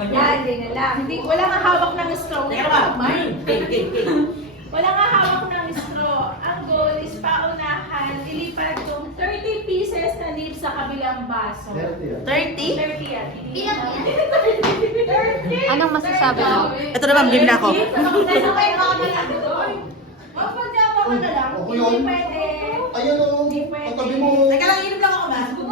Yan, ganyan lang. Hindi, wala nga hawak ng straw. Wala nga hawak ng straw. Ang goal is paunahan, ilipat yung 30 pieces na leaves sa kabilang baso. 30 30 yan. Bilang yan. 30! Anong masasabi mo? Ito na ma'am, game na ako. Mapagdama ka na lang. Ako yun. Hindi pwede. Ayun o, Hindi pwede. katabi mo. Teka lang, inom lang ako ba? Hindi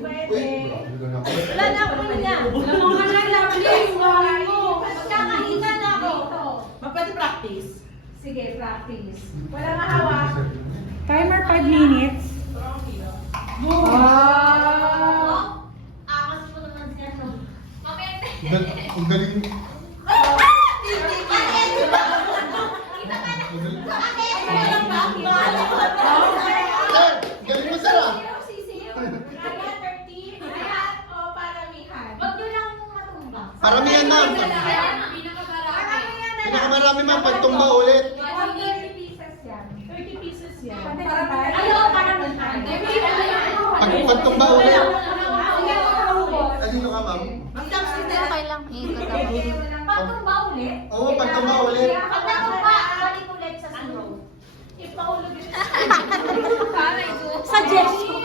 pwede. Uy, grabe ka na. Wala na ako niya. Lamang ka na lang, please. Magkakahina na ako. Ma'am, pwede practice. Sige, practice. Wala nga hawak. Timer 5 minutes. Akas mo naman siya. Mamaya. Ang galing. Sir, galing mo sir ah. Wag nyo lang matumba. Paramihan ma'am. Pinakamarami ma'am, pagtumba ulit. 30 pieces yan. 30 pieces yan. Ayaw, paramihan. Pagtumba ulit. Alino ka ma'am? Okay lang, ikot ako. Patumba ulit. Oo, pagtumba ulit. Pag natumba, balik ulit sa zero. Ipaulog ito. Suggestion.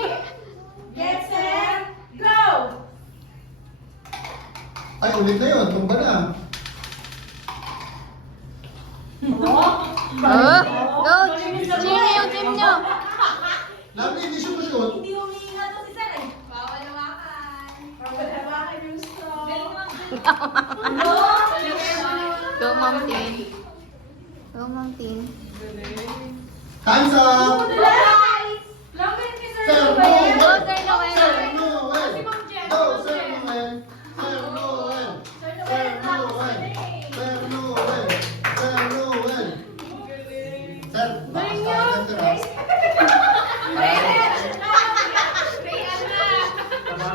Get set, go! Ay, ulit na yun. Tumba na. Oh, go! Gym nyo, gym nyo. Lovely, hindi siya shoot. Hindi humihinga to si Sir eh. Bawal hawakan. Wala ba kayong straw? Go, Ma'am Tin. Go, Ma'am Tin. Time's up! Sir Go, Noel! Sir Noel. Sir Noel! Go, Sir Noel! Sir Noel! Sir Noel! Sir Noel! Sir Noel! Sir, bakas ka agad, sir ah.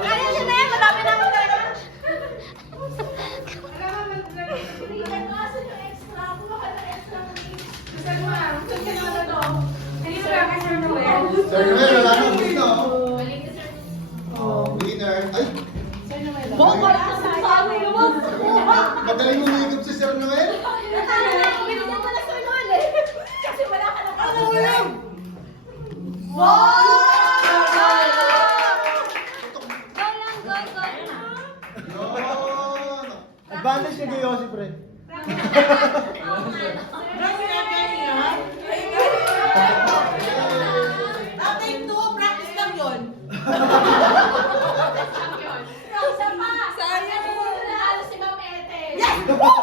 Kaya siya na yan, madami na ako na. Bigyan mo kasi yung extra. Kuha ka ng extra mo. Sir Noel, saan ka naman ito? Hindi mo lang kay Sir Noel. Sir Noel, wala na gusto. Winner. Ay, Sir Noel. Bomba lang sa akin. magaling umigop si Sir Noel. Binigyan mo na Sir Noel eh. Kasi wala ka na Ano ulam? Go lang, go, go. Yun. Advantage kay Yossi, pre. Take 2, practice lang yun. Isa pa. Sayang. Alas si Ma'am Ete. Yes!